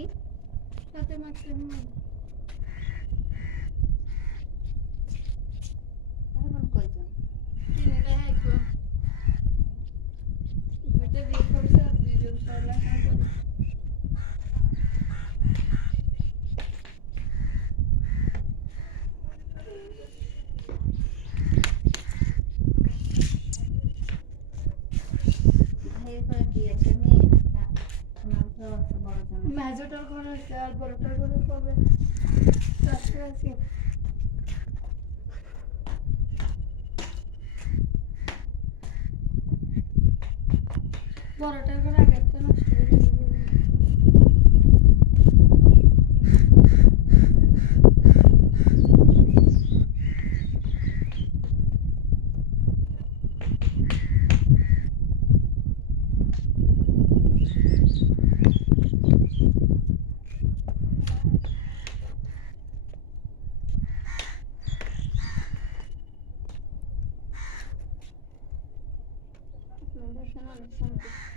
কি সাথে মাছের মুখ এখন কয়জন? তিনটা একজন দুইটা বিয়ে করছে আর দুইজন পড়ালেখা করে ভাইয়ের ঘরে কি আছে? মেয়ে একটা, আমার তো একটা বড় জন। মেজোটার ঘর আছে আর বড়টার ঘরে কবে চারটে আছে বড়টার ঘরে আগের তো নষ্ট হয়ে গেছে আপনাদের অনেক শান্তি